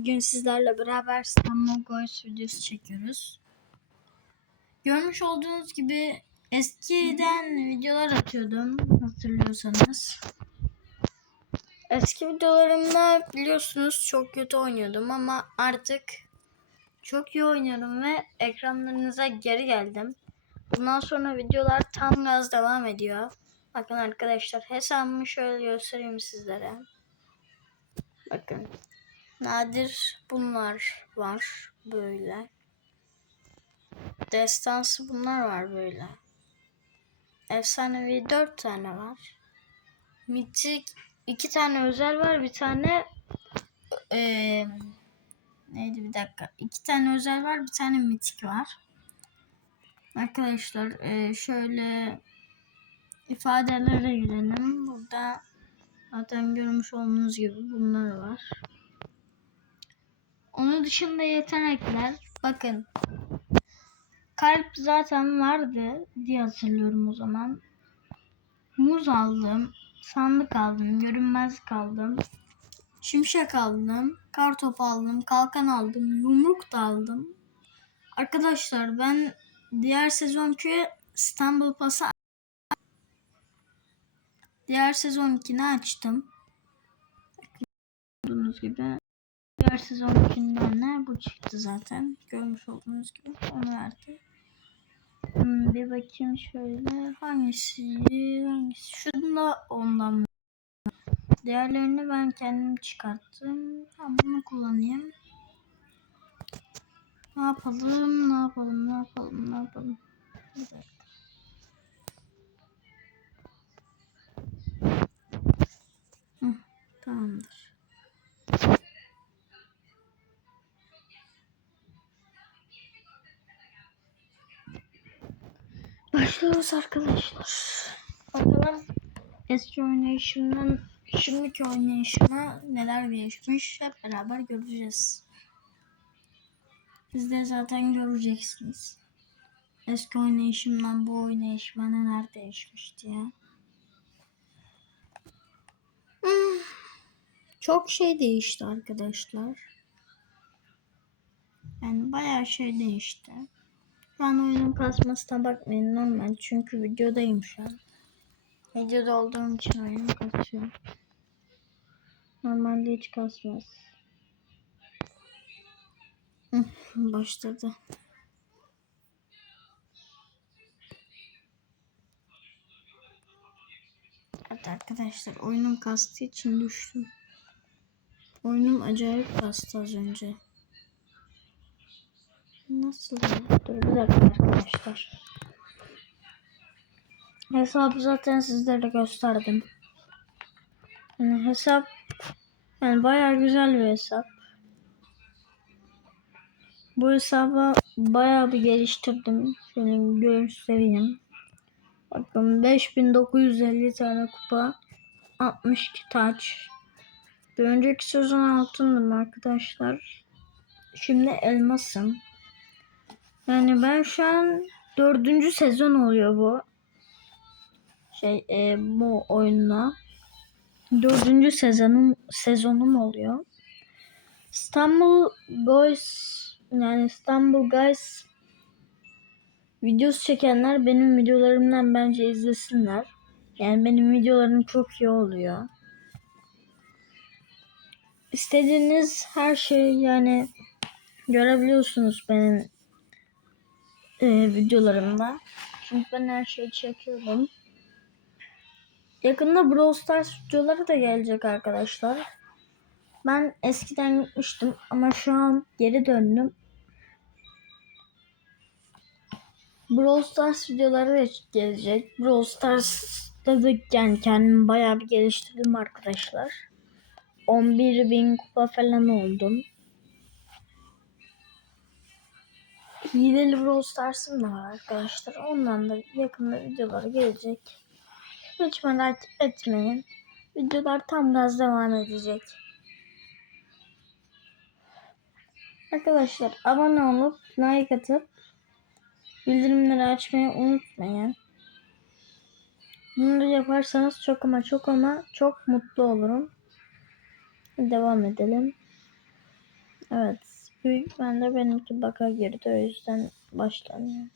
Bugün sizlerle beraber İstanbul Goys videosu çekiyoruz. Görmüş olduğunuz gibi eskiden videolar atıyordum hatırlıyorsanız. Eski videolarımda biliyorsunuz çok kötü oynuyordum ama artık çok iyi oynuyorum ve ekranlarınıza geri geldim. Bundan sonra videolar tam gaz devam ediyor. Bakın arkadaşlar hesabımı şöyle göstereyim sizlere. Bakın. Nadir bunlar var böyle. Destansı bunlar var böyle. Efsanevi dört tane var. Mitik iki tane özel var. Bir tane eee neydi bir dakika. İki tane özel var. Bir tane mitik var. Arkadaşlar eee, şöyle ifadelere girelim. Burada zaten görmüş olduğunuz gibi bunlar var. Onun dışında yetenekler. Bakın. Kalp zaten vardı diye hatırlıyorum o zaman. Muz aldım. Sandık aldım. Görünmezlik aldım. Şimşek aldım. Kartop aldım. Kalkan aldım. Yumruk da aldım. Arkadaşlar ben diğer sezonki İstanbul Pası diğer sezonkini açtım. Gördüğünüz gibi Diğer sezonkinden de bu çıktı zaten. Görmüş olduğunuz gibi onu verdi. Hmm, bir bakayım şöyle. Hangisi hangisi? Şunu da ondan diğerlerini ben kendim çıkarttım. Ha, bunu kullanayım. Ne yapalım ne yapalım ne yapalım ne yapalım? Bir tamamdır Başlıyoruz arkadaşlar. Bakalım eski oynayışımdan şimdiki oynayışıma neler değişmiş hep beraber göreceğiz. Siz de zaten göreceksiniz. Eski oynayışımdan bu oynayışıma neler değişmiş diye. Hmm, Çok şey değişti arkadaşlar. Yani bayağı şey değişti. Şu an oyunun kasmasına bakmayın normal çünkü videodayım şu an. Videoda olduğum için oyun kasıyor. Normalde hiç kasmaz. Başladı. Evet arkadaşlar oyunum kastığı için düştüm. Oyunum acayip kastı az önce. Nasıl? Dur bir dakika arkadaşlar. Hesabı zaten sizlere gösterdim. Yani hesap yani bayağı güzel bir hesap. Bu hesabı bayağı bir geliştirdim. Şöyle göstereyim. Bakın 5950 tane kupa 62 taç. Bir önceki sezon altındım arkadaşlar. Şimdi elmasım. Yani ben şu an dördüncü sezon oluyor bu. Şey e, bu oyunla. Dördüncü sezonum sezonum oluyor. İstanbul Boys yani İstanbul Guys videosu çekenler benim videolarımdan bence izlesinler. Yani benim videolarım çok iyi oluyor. İstediğiniz her şey yani görebiliyorsunuz benim e, videolarımda. Çünkü ben her şeyi çekiyorum. Yakında Brawl Stars videoları da gelecek arkadaşlar. Ben eskiden gitmiştim ama şu an geri döndüm. Brawl Stars videoları da gelecek. Brawl Stars'ta da yani kendimi bayağı bir geliştirdim arkadaşlar. 11.000 kupa falan oldum. Hileli Brawl Stars'ım da var arkadaşlar. Ondan da yakında videoları gelecek. Hiç merak etmeyin. Videolar tam gaz devam edecek. Arkadaşlar abone olup like atıp bildirimleri açmayı unutmayın. Bunları yaparsanız çok ama çok ama çok mutlu olurum. Devam edelim. Evet. Büyük bende benimki baka girdi. O yüzden başlamıyor.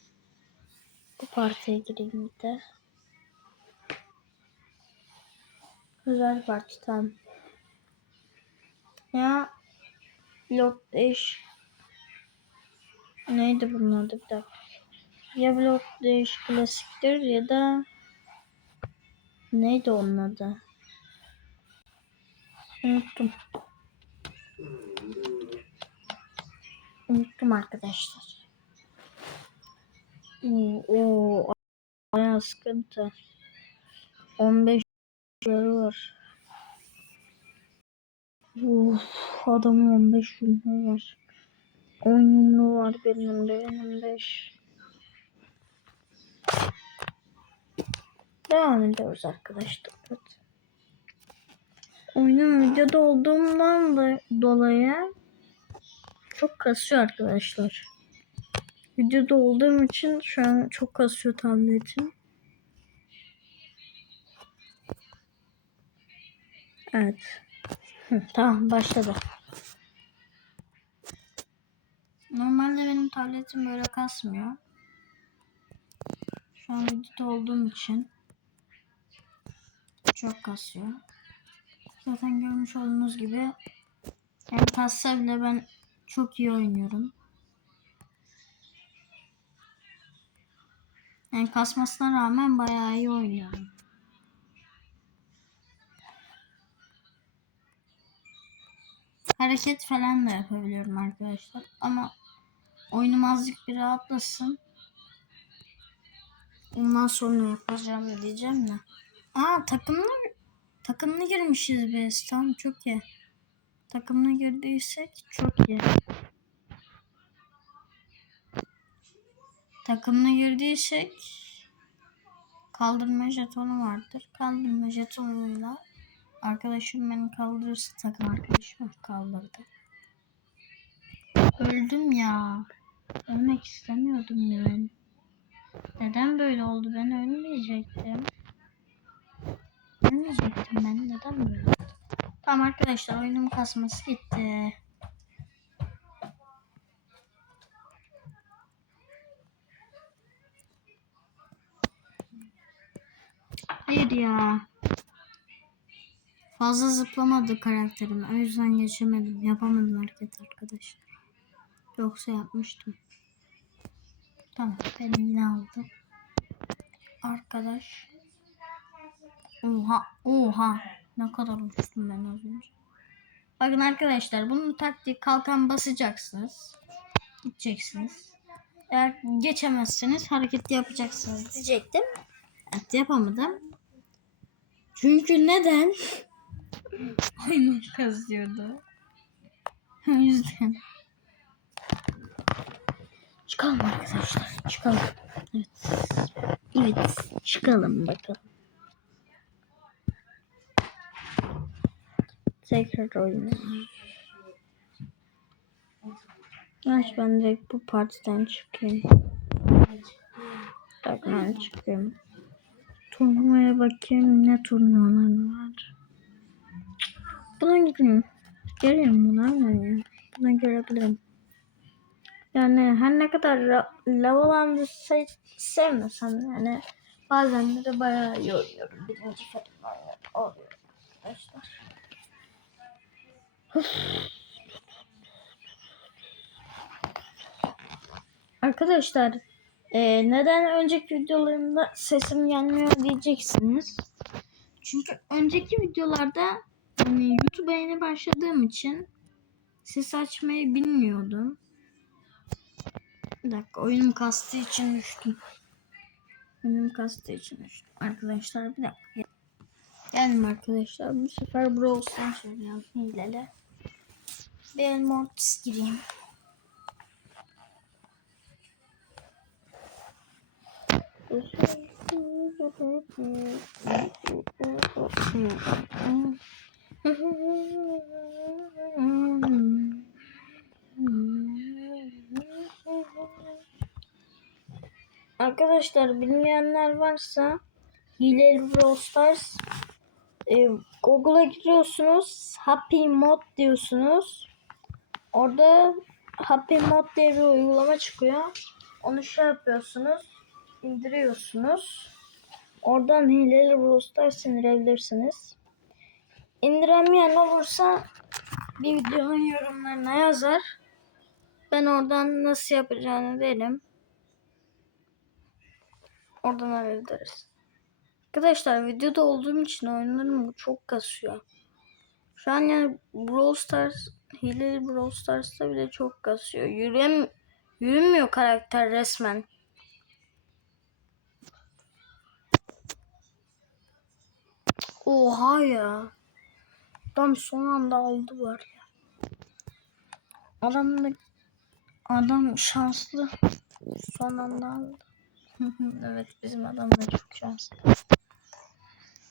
Bu partiye gireyim bir de. Güzel parti tamam. Ya blok değiş. Neydi bunun adı bir dakika. Ya blok değiş klasiktir ya da neydi onun adı? Unuttum. Unuttum arkadaşlar. Oo, bayağı sıkıntı. 15 yolu var. Uf, adamın 15 yumruğu var. 10 yumruğu var benim de benim 5. Devam ediyoruz arkadaşlar. Evet. Oyunun videoda olduğumdan da dolayı çok kasıyor arkadaşlar. Videoda olduğum için şu an çok kasıyor tabletim. Evet. Hı, tamam başladı. Normalde benim tabletim böyle kasmıyor. Şu an videoda olduğum için çok kasıyor. Zaten görmüş olduğunuz gibi yani kassa bile ben çok iyi oynuyorum. Yani kasmasına rağmen bayağı iyi oynuyorum. Hareket falan da yapabiliyorum arkadaşlar. Ama oyunum azıcık bir rahatlasın. Ondan sonra yapacağım diyeceğim de. Aa takımlı takımlı girmişiz biz. Tamam çok iyi. Takımlı girdiysek çok iyi. Takımına girdiysek kaldırma jetonu vardır. Kaldırma jetonuyla arkadaşım beni kaldırırsa takım arkadaşım kaldırdı. Öldüm ya. Ölmek istemiyordum ben. Neden böyle oldu? Ben ölmeyecektim. Ölmeyecektim ben. Neden böyle? Tamam arkadaşlar oyunun kasması gitti. Hayır ya. Fazla zıplamadı karakterim. O yüzden geçemedim. Yapamadım hareket arkadaşlar. Yoksa yapmıştım. Tamam beni yine aldı. Arkadaş. Oha oha. Ne kadar uçtum ben az önce. Bakın arkadaşlar bunun taktiği kalkan basacaksınız. Gideceksiniz. Eğer geçemezseniz hareket yapacaksınız diyecektim. Evet yapamadım. Çünkü neden? Oyunu kazıyordu. O yüzden. Çıkalım arkadaşlar. Çıkalım. Evet. Evet. Çıkalım bakalım. Tekrar oynayalım. Aç ben direkt bu partiden çıkayım. Bak ben çıkayım. Turnuvaya bakayım ne turnuvalar var. Buna gideyim. Geleyim buna ama ya. Buna görebilirim. Yani her ne kadar Lavaland'ı se sevmesem yani bazen de bayağı iyi oynuyorum. Birinci falan oluyor arkadaşlar. Arkadaşlar e, neden önceki videolarımda sesim gelmiyor diyeceksiniz. Çünkü önceki videolarda yani YouTube'a yeni başladığım için ses açmayı bilmiyordum. Bir dakika oyunum kastığı için düştüm. Oyunum kastığı için düştüm. Arkadaşlar bir dakika. Geldim arkadaşlar. Bu sefer Brawl Stars oynayalım. Bir Mortis gireyim. Arkadaşlar bilmeyenler varsa Hileli Brawl Stars e, Google'a giriyorsunuz Happy Mod diyorsunuz Orada Happy Mod diye bir uygulama çıkıyor. Onu şey yapıyorsunuz. indiriyorsunuz. Oradan hileli Brawl indirebilirsiniz. İndiremeyen olursa bir videonun yorumlarına yazar. Ben oradan nasıl yapacağını derim. Oradan hallederiz. Arkadaşlar videoda olduğum için oyunlarım çok kasıyor. Şu an yani Brawl Stars, hileli Brawl Stars'ta bile çok kasıyor. Yürüyem, yürümüyor karakter resmen. Oha ya. Adam son anda aldı var ya. Adam da adam şanslı. Son anda aldı. evet bizim adam da çok şanslı.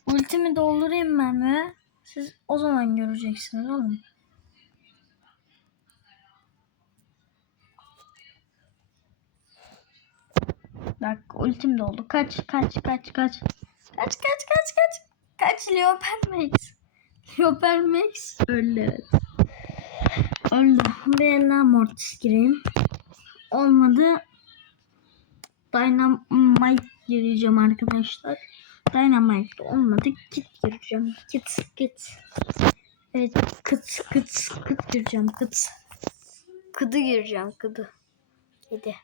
Ultimi doldurayım ben ve siz o zaman göreceksiniz oğlum. Bak ultim doldu. Kaç kaç kaç kaç. Kaç kaç kaç kaç. Kaç Leopard Max. Leopard Max öldü. evet. Öldü. Buraya Mortis gireyim. Olmadı. Dynamite gireceğim arkadaşlar. Dynamite olmadı. Kit gireceğim. Kit kit. Evet kıt kıt kıt gireceğim kıt. Kıdı gireceğim kıdı. Kedi.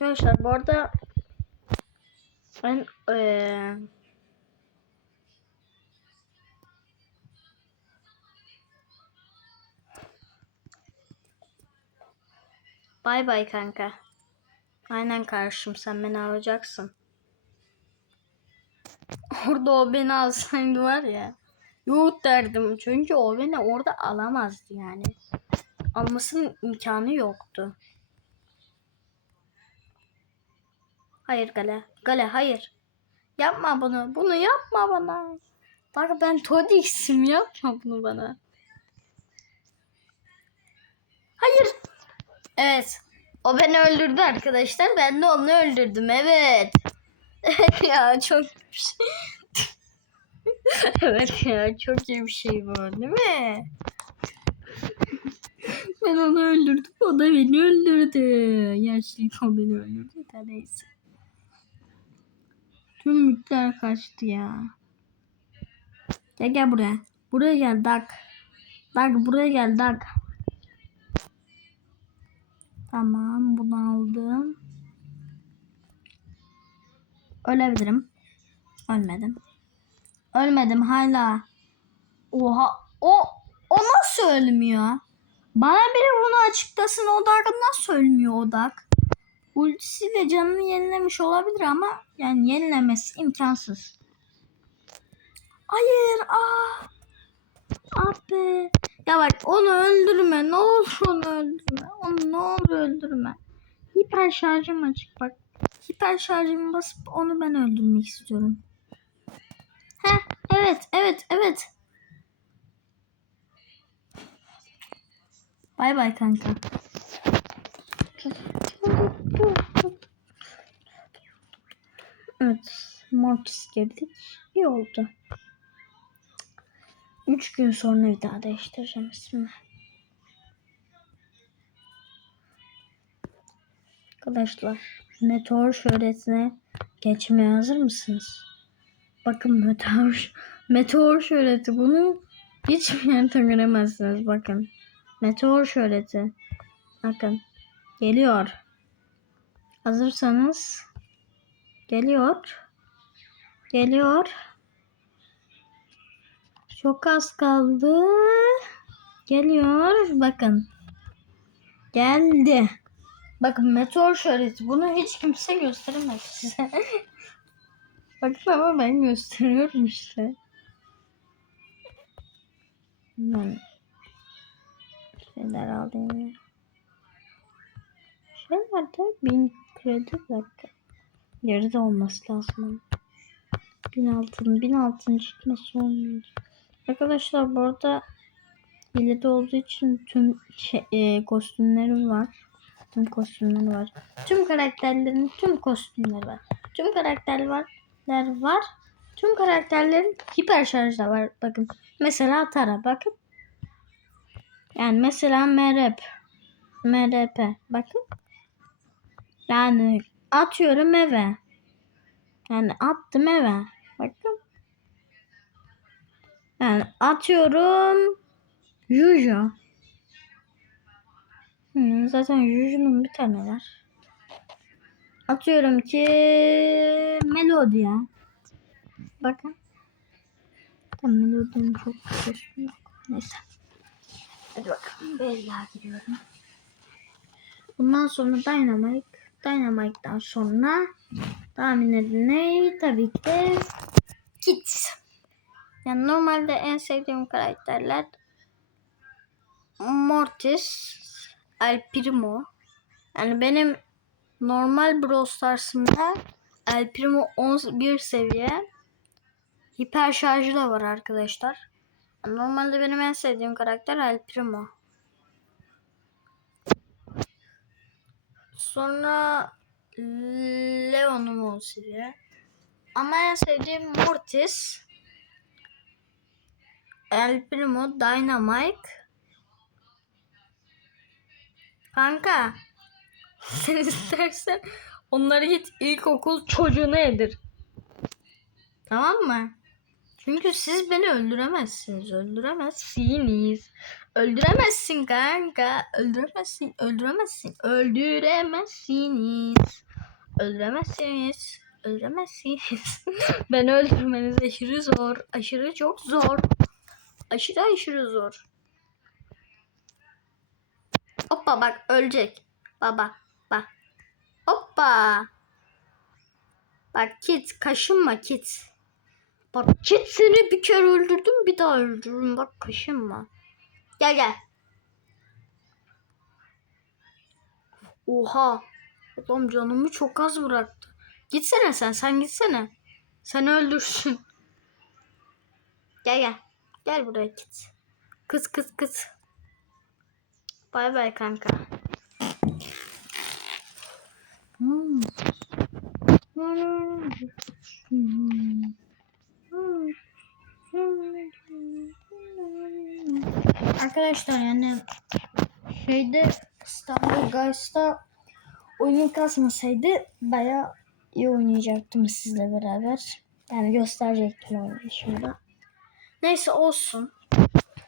Arkadaşlar bu arada ben eee Bay bay kanka. Aynen karşım sen beni alacaksın. Orada o beni alsaydı var ya. Yok derdim çünkü o beni orada alamazdı yani. Almasının imkanı yoktu. Hayır Gale. Gale hayır. Yapma bunu. Bunu yapma bana. Bak ben Todix'im yapma bunu bana. Hayır. Evet. O beni öldürdü arkadaşlar. Ben de onu öldürdüm. Evet. ya çok iyi bir şey. evet ya çok iyi bir şey bu değil mi? ben onu öldürdüm. O da beni öldürdü. Gerçekten o beni öldürdü. Neyse. Tüm yükler kaçtı ya. Gel gel buraya. Buraya gel Dak. Dak buraya gel Dak. Tamam bunu aldım. Ölebilirim. Ölmedim. Ölmedim hala. Oha o o nasıl ölmüyor? Bana biri bunu açıklasın o Dark nasıl ölmüyor o Dark? Ultisiyle canını yenilemiş olabilir ama yani yenilemesi imkansız. Hayır ah. Ah be. Ya bak onu öldürme. Ne olur onu öldürme. Onu ne olur öldürme. Hiper şarjım açık bak. Hiper şarjımı basıp onu ben öldürmek istiyorum. Heh evet evet evet. Bay bay kanka. Evet. Mortis girdik. İyi oldu. Üç gün sonra bir daha değiştireceğim ismini. Arkadaşlar meteor şöhretine geçmeye hazır mısınız? Bakın meteor meteor şöhreti bunu hiçbir yerde göremezsiniz bakın. Meteor şöhreti. Bakın geliyor. Hazırsanız geliyor. Geliyor. Çok az kaldı. Geliyor. Bakın. Geldi. Bakın meteor şöhreti. Bunu hiç kimse gösteremez size. Bakın ama ben gösteriyorum işte. Ben şeyler alayım. Şey nerede? Bin kredi bir dakika. Yarıda olması lazım. Bin altın. Bin altın çıkması olmuyor. Arkadaşlar bu arada hilede olduğu için tüm şey, e, kostümleri var. Tüm kostümleri var. Tüm karakterlerin tüm kostümleri var. Tüm karakterler var. Tüm karakterlerin hiper şarjı da var. Bakın. Mesela Tara bakın. Yani mesela Merep. MRP. Bakın. Yani atıyorum eve. Yani attım eve. Bakın. Yani atıyorum Juju. Hmm, zaten Juju'nun bir tane var. Atıyorum ki Melodia. Bakın. Tamam Melodia'nın çok kötü. Neyse. Hadi bakalım. Bella giriyorum. Bundan sonra Dynamite. Dynamite'dan sonra tahmin edin ne? Tabii ki de Kit. Yani normalde en sevdiğim karakterler Mortis, El Primo. Yani benim normal Brawl Stars'ımda El Primo 11 seviye. Hiper şarjı da var arkadaşlar. Normalde benim en sevdiğim karakter El Primo. Sonra Leon'um 10 seviye. Ama en sevdiğim Mortis. El Primo, Dynamite. Kanka. Sen istersen onları git ilkokul çocuğuna yedir. Tamam mı? Çünkü siz beni öldüremezsiniz. Öldüremezsiniz. Öldüremezsin kanka. Öldüremezsin. Öldüremezsin. Öldüremezsiniz. Öldüremezsiniz. Öldüremezsiniz. Beni öldürmeniz aşırı zor. Aşırı çok zor. Aşırı aşırı zor. Hoppa bak ölecek. Baba bak. Hoppa. Bak kit kaşınma kit. Bak kit seni bir kere öldürdüm bir daha öldürürüm. Bak kaşınma. Gel gel. Oha. Adam canımı çok az bıraktı. Gitsene sen sen gitsene. Sen öldürsün. Gel gel. Gel buraya git. Kız kız kız. Bay bay kanka. Arkadaşlar yani şeyde İstanbul Guys'ta oyun kasmasaydı baya iyi oynayacaktım sizle beraber. Yani gösterecektim oyunu şimdi. Neyse olsun.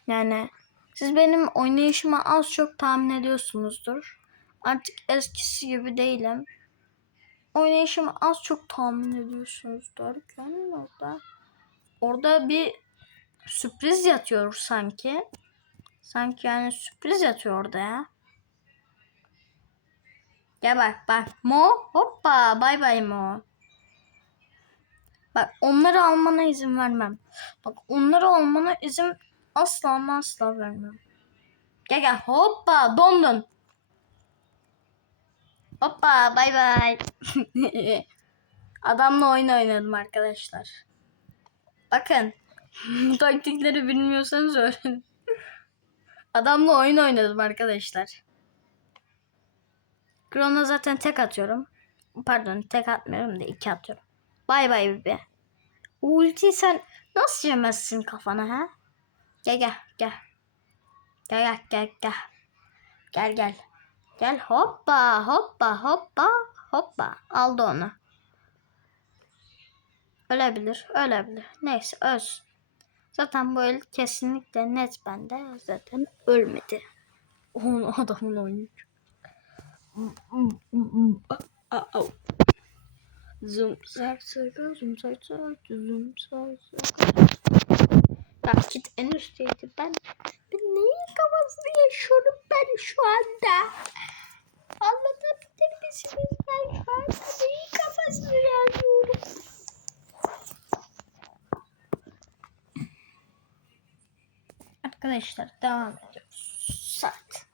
Yani siz benim oynayışımı az çok tahmin ediyorsunuzdur. Artık eskisi gibi değilim. Oynayışımı az çok tahmin ediyorsunuzdur. Yani orada, orada bir sürpriz yatıyor sanki. Sanki yani sürpriz yatıyor orada ya. Gel bak bak. Mo hoppa bay bay Mo. Bak onları almana izin vermem. Bak onları almana izin asla ama asla vermem. Gel gel hoppa dondun. Hoppa bay bay. Adamla oyun oynadım arkadaşlar. Bakın. Taktikleri bilmiyorsanız öğrenin. Adamla oyun oynadım arkadaşlar. Krono zaten tek atıyorum. Pardon tek atmıyorum da iki atıyorum. Bay bay bebe. Ulti sen nasıl yemezsin kafana ha? Gel gel gel. Gel gel gel gel. Gel gel. Gel hoppa hoppa hoppa hoppa. Aldı onu. Ölebilir ölebilir. Neyse öz. Zaten bu el kesinlikle net bende. Zaten ölmedi. Onun adamın oyunu. Zoom sak sak zoom sak zoom sak sak. Bak git en üstteydi ben. Ben neyin kafasını yaşıyorum ben şu anda? Anlatabilir misiniz ben şu anda neyin kafasını yaşıyorum? Arkadaşlar devam ediyoruz. Saat.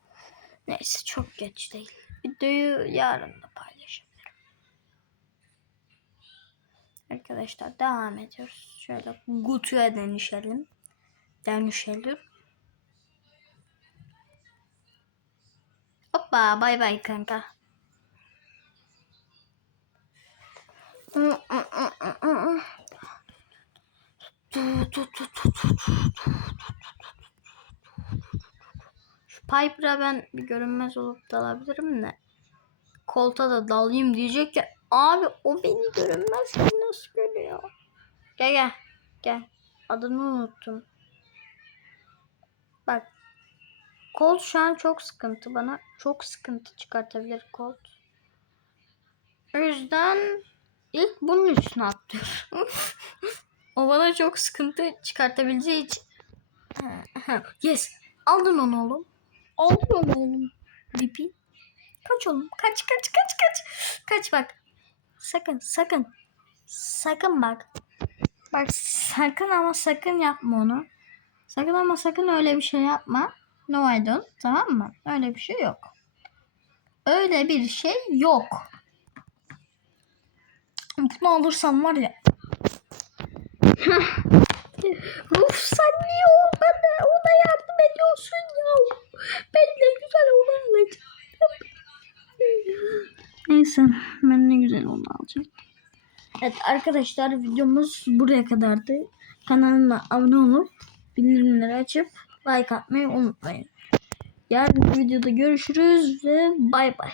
Neyse çok geç değil. Videoyu yarın da paylaşabilirim. Arkadaşlar devam ediyoruz. Şöyle kutuya dönüşelim. Dönüşelim. Hoppa bay bay kanka. Şu Piper'a ben bir görünmez olup dalabilirim de. Kolta da dalayım diyecek ya. Abi o beni görünmez nasıl görüyor? Gel gel. Gel. Adını unuttum. Bak. Colt şu an çok sıkıntı bana. Çok sıkıntı çıkartabilir Colt. O yüzden ilk bunun üstüne atlıyorum. o bana çok sıkıntı çıkartabileceği için. yes. Aldın onu oğlum. Aldın onu oğlum. Bipi. Kaç oğlum. Kaç kaç kaç kaç. Kaç bak. Sakın sakın. Sakın bak. Bak sakın ama sakın yapma onu. Sakın ama sakın öyle bir şey yapma. No I don't. Tamam mı? Öyle bir şey yok. Öyle bir şey yok. Bunu alırsam var ya. Ruf sen niye o bana ona yardım ediyorsun ya? Ben ne güzel onu alacağım. Neyse ben ne güzel onu alacağım. Evet arkadaşlar videomuz buraya kadardı. Kanalıma abone olup bildirimleri açıp like atmayı unutmayın. Yarın videoda görüşürüz ve bay bay.